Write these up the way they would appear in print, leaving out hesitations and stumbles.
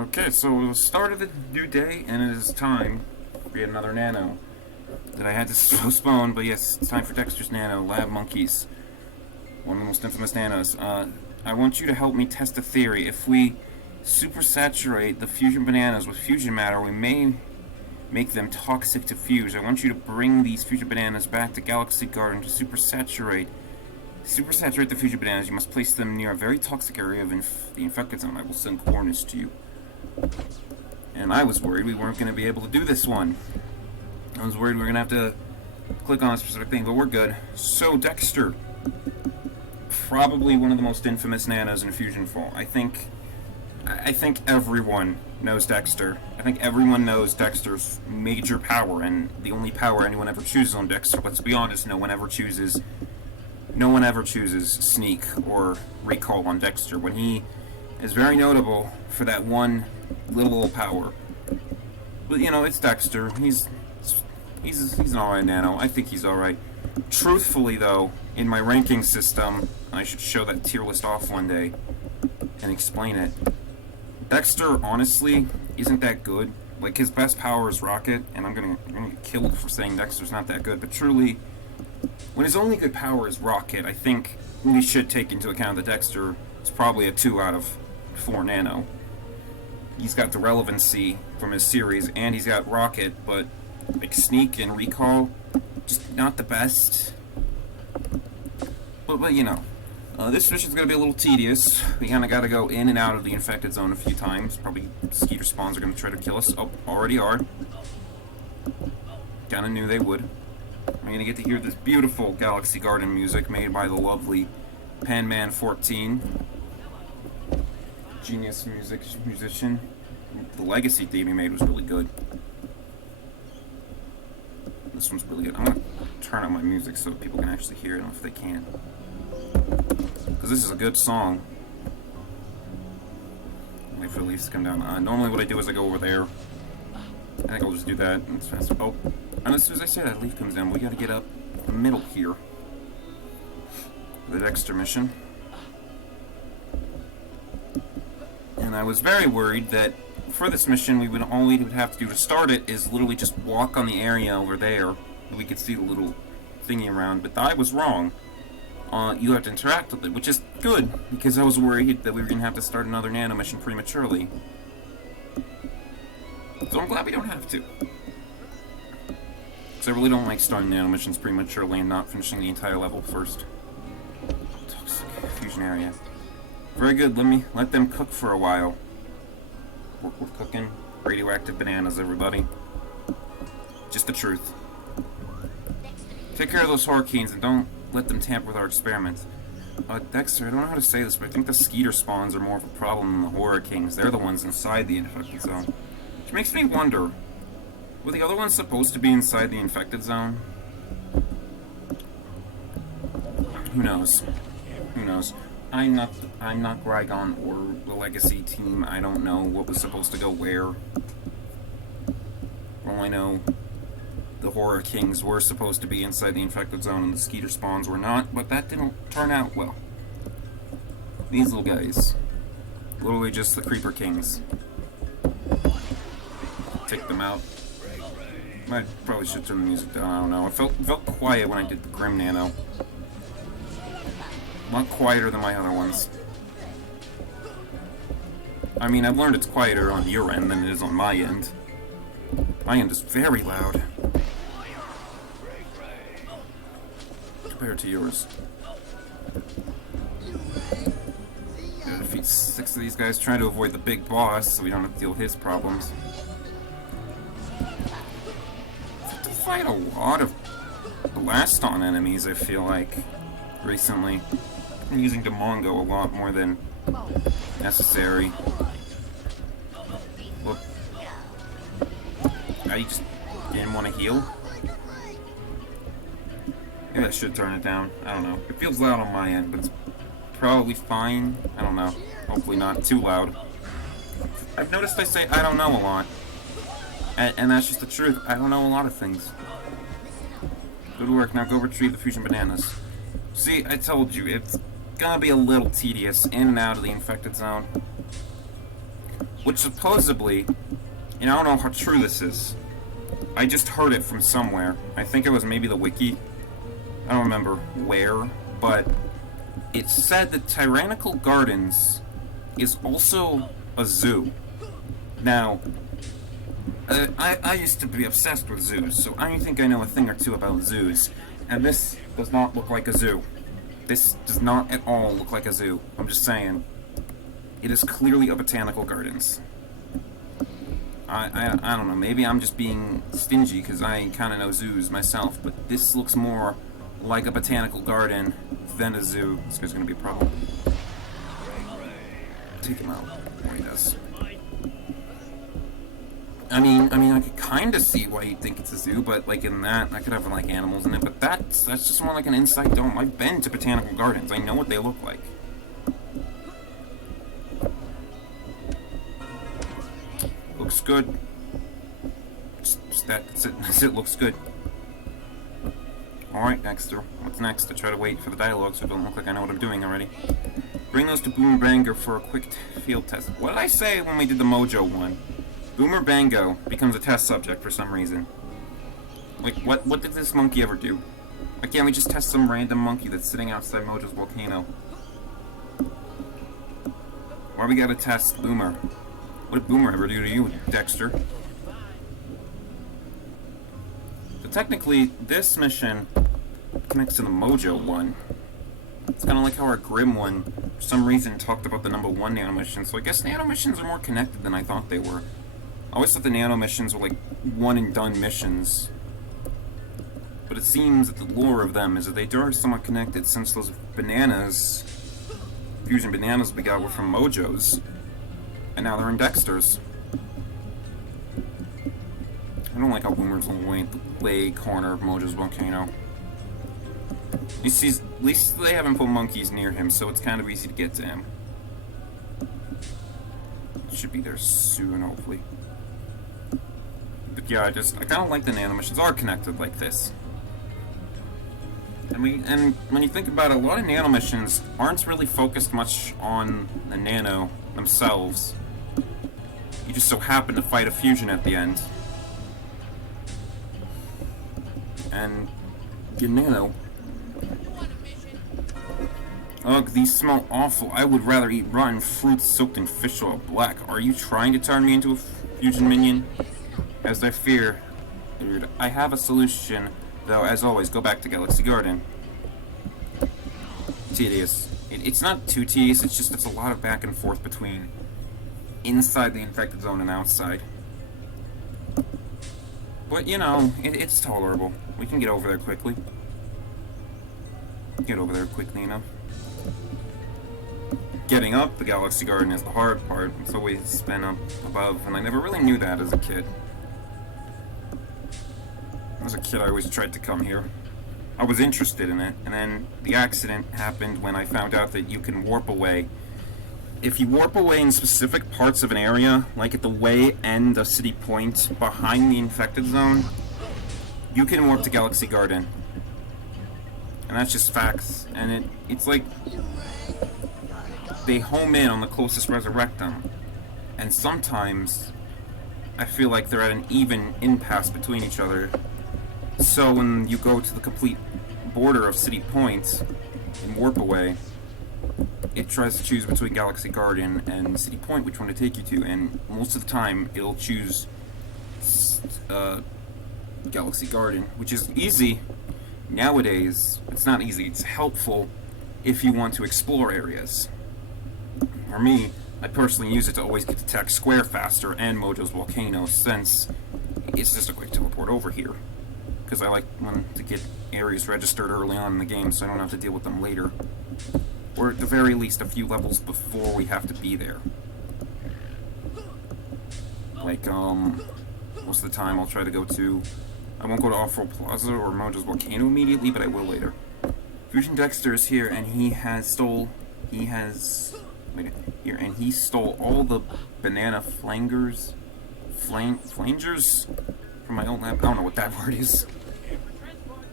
Okay, so the start of the new day, and it is time for yet another Nano that I had to postpone, but yes, it's time for Dexter's Nano, Lab Monkeys, one of the most infamous Nanos. I want you to help me test a theory. If we supersaturate the fusion bananas with fusion matter, we may make them toxic to fuse. I want you to bring these fusion bananas back to Galaxy Garden to supersaturate the fusion bananas. You must place them near a very toxic area of the infected zone. I will send coordinates to you. And I was worried we weren't going to be able to do this one. I was worried we were going to have to click on a specific thing, but we're good. So, Dexter. Probably one of the most infamous Nanos in Fusionfall. I think everyone knows Dexter. I think everyone knows Dexter's major power, and the only power anyone ever chooses on Dexter. Let's be honest, no one ever chooses Sneak or Recall on Dexter, when he is very notable for that one little power. But you know, it's Dexter. He's an alright Nano. I think he's alright. Truthfully though, in my ranking system, I should show that tier list off one day and explain it. Dexter honestly isn't that good. Like, his best power is Rocket, and I'm gonna get killed for saying Dexter's not that good, but truly, when his only good power is Rocket, I think we should take into account that Dexter is probably a 2 out of 4 Nano. He's got the relevancy from his series, and he's got Rocket, but like Sneak and Recall, just not the best. But you know, this mission's gonna be a little tedious. We kinda gotta go in and out of the infected zone a few times. Probably skeeter spawns are gonna try to kill us. Oh, already are. Kinda knew they would. I'm gonna get to hear this beautiful Galaxy Garden music made by the lovely Panman14. Genius musician. The Legacy theme he made was really good. This one's really good. I'm gonna turn up my music so people can actually hear it if they can. Because this is a good song. Wait for the leaves to come down. Normally what I do is I go over there. I think I'll just do that. And it's faster. Oh, and as soon as I say that leaf comes down, we gotta get up the middle here. The Dexter mission. And I was very worried that for this mission, all we would have to do to start it is literally just walk on the area over there. We could see the little thingy around, but I was wrong. You have to interact with it, which is good, because I was worried that we were going to have to start another Nano mission prematurely. So I'm glad we don't have to. Because I really don't like starting Nano missions prematurely and not finishing the entire level first. Toxic fusion area. Very good, let them cook for a while. We're cooking radioactive bananas, everybody. Just the truth. Take care of those hurricanes and don't let them tamper with our experiments. Dexter, I don't know how to say this, but I think the skeeter spawns are more of a problem than the hurricanes. They're the ones inside the infected zone. Which makes me wonder, were the other ones supposed to be inside the infected zone? Who knows? Who knows? I'm not Grygon or the Legacy team. I don't know what was supposed to go where. All I know, the Horror Kings were supposed to be inside the infected zone and the skeeter spawns were not, but that didn't turn out well. These little guys. Literally just the Creeper Kings. Take them out. I probably should turn the music down, I don't know. It felt quiet when I did the Grim Nano. A lot quieter than my other ones. I mean, I've learned it's quieter on your end than it is on my end. My end is very loud. Compared to yours. Gotta defeat 6 of these guys, trying to avoid the big boss so we don't have to deal with his problems. I have to fight a lot of blast on enemies, I feel like, recently. I'm using Demongo a lot more than necessary. Whoop. I just didn't want to heal. Maybe I should turn it down. I don't know. It feels loud on my end, but it's probably fine. I don't know. Hopefully not too loud. I've noticed I say I don't know a lot. And that's just the truth. I don't know a lot of things. Good work. Now go retrieve the fusion bananas. See, I told you, it's gonna be a little tedious in and out of the infected zone. which supposedly, and I don't know how true this is, I just heard it from somewhere. I think it was maybe the wiki. I don't remember where, but it said that Tyrannical Gardens is also a zoo. Now, I used to be obsessed with zoos, so I think I know a thing or two about zoos. And this does not look like a zoo. This does not at all look like a zoo. I'm just saying. It is clearly a botanical gardens. I don't know, maybe I'm just being stingy because I kind of know zoos myself, but this looks more like a botanical garden than a zoo. This guy's gonna be a problem. Take him out. Oh, he does. I mean, I could kind of see why you'd think it's a zoo, but like in that, I could have like animals in it. But that's just more like an inside dome. I've been to botanical gardens. I know what they look like. Looks good. That's it. That's it. Looks good. All right, Dexter. What's next? I try to wait for the dialogue so it doesn't look like I know what I'm doing already. Bring those to Boomer Bango for a quick field test. What did I say when we did the Mojo one? Boomer Bango becomes a test subject for some reason. Like, what did this monkey ever do? Why can't we just test some random monkey that's sitting outside Mojo's volcano? Why we gotta test Boomer? What did Boomer ever do to you, Dexter? So technically, this mission connects to the Mojo one. It's kind of like how our Grim one, for some reason, talked about the #1 nano mission. So I guess nano missions are more connected than I thought they were. I always thought the nano missions were like one-and-done missions. But it seems that the lore of them is that they are somewhat connected, since those bananas, fusion bananas we got were from Mojo's, and now they're in Dexter's. I don't like how Boomer's away at the way corner of Mojo's volcano. At least they haven't put monkeys near him, so it's kind of easy to get to him. Should be there soon, hopefully. But yeah, I kind of like the nano missions are connected like this. And when you think about it, a lot of nano missions aren't really focused much on the nano themselves. You just so happen to fight a fusion at the end. And your nano. Ugh, these smell awful. I would rather eat rotten fruits soaked in fish oil black. Are you trying to turn me into a fusion minion? As I feared, I have a solution, though. As always, go back to Galaxy Garden. Tedious. It's not too tedious, it's a lot of back and forth between inside the infected zone and outside. But, you know, it's tolerable. We can get over there quickly. Get over there quickly, you know. Getting up the Galaxy Garden is the hard part. It's always been up above, and I never really knew that as a kid. As a kid, I always tried to come here. I was interested in it, and then the accident happened when I found out that you can warp away. If you warp away in specific parts of an area, like at the way end of City Point, behind the infected zone, you can warp to Galaxy Garden. And that's just facts. And it's like they home in on the closest Resurrectum. And sometimes I feel like they're at an even impasse between each other. So when you go to the complete border of City Point and warp away, it tries to choose between Galaxy Garden and City Point which one to take you to, and most of the time it'll choose Galaxy Garden, which is easy. Nowadays, it's not easy, it's helpful if you want to explore areas. For me, I personally use it to always get to Tech Square faster and Mojo's Volcano, since it's just a quick teleport over here. Because I like to get areas registered early on in the game so I don't have to deal with them later. Or at the very least a few levels before we have to be there. Like, most of the time I'll try to go to... I won't go to Off-Road Plaza or Mojo's Volcano immediately, but I will later. Fusion Dexter is here, and he stole all the banana flangers from my own lab. I don't know what that word is.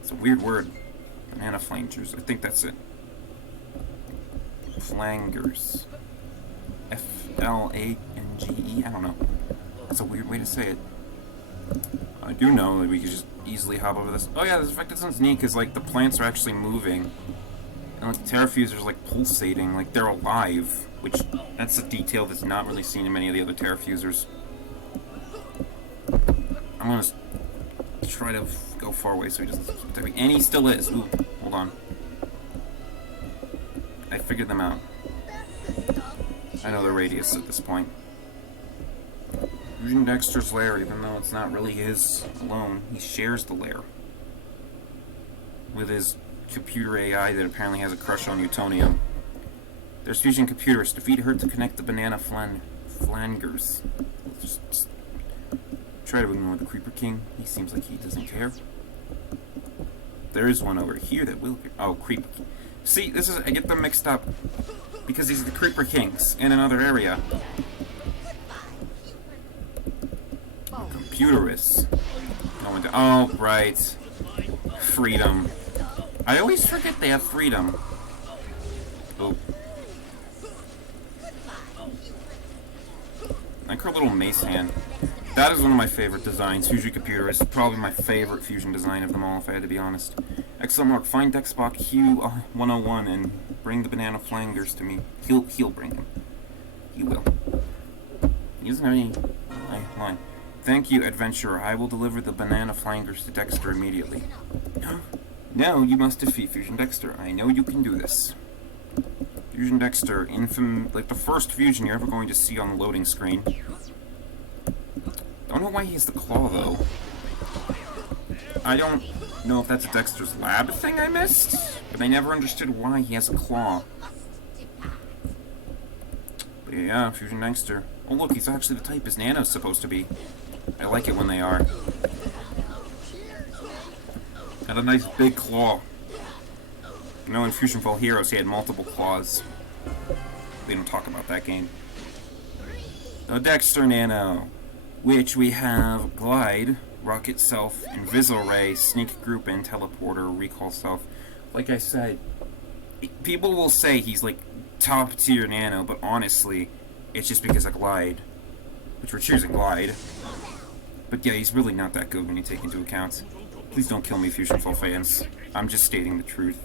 It's a weird word. Banana flangers. I think that's it. Flangers. Flangers. GE? I don't know. That's a weird way to say it. I do know that we could just easily hop over this. Oh yeah, this effect sounds neat because like the plants are actually moving. And like Terrafusers like pulsating, like they're alive. Which, that's a detail that's not really seen in many of the other Terrafusers. I'm gonna try to go far away so he doesn't keep typing. And he still is. Ooh, hold on. I figured them out. I know the radius at this point. Fusion Dexter's lair, even though it's not really his alone, he shares the lair with his computer AI that apparently has a crush on Utonium. There's Fusion Computers. Defeat her to connect the banana flangers. Just try to ignore the Creeper King. He seems like he doesn't care. There is one over here that will... Oh, Creeper King. See, this is... I get them mixed up. Because these are the Creeper Kings in another area. Computerists. No one... Oh, right. Freedom. I always forget they have freedom. Oh. Like her little mace hand. That is one of my favorite designs. Fusion Computer is probably my favorite fusion design of them all, if I had to be honest. Excellent work. Find Dexbot Q101 and bring the banana flangers to me. He'll bring them. He will. He doesn't have any line. Thank you, adventurer. I will deliver the banana flangers to Dexter immediately. Now you must defeat Fusion Dexter. I know you can do this. Fusion Dexter, like the first fusion you're ever going to see on the loading screen. Don't know why he has the claw, though. I don't know if that's a Dexter's Lab thing I missed, but I never understood why he has a claw. But yeah, Fusion Dexter. Oh look, he's actually the type his Nano's supposed to be. I like it when they are. Got a nice big claw. You know, in Fusionfall Heroes, he had multiple claws. We don't talk about that game. The Dexter Nano, which we have Glide, Rocket Self, Invisible Ray, Sneak Group, and Teleporter, Recall Self. Like I said, people will say he's like top tier Nano, but honestly, it's just because of Glide. Which we're choosing Glide. But yeah, he's really not that good when you take into account. Please don't kill me, Fusionfall fans. I'm just stating the truth.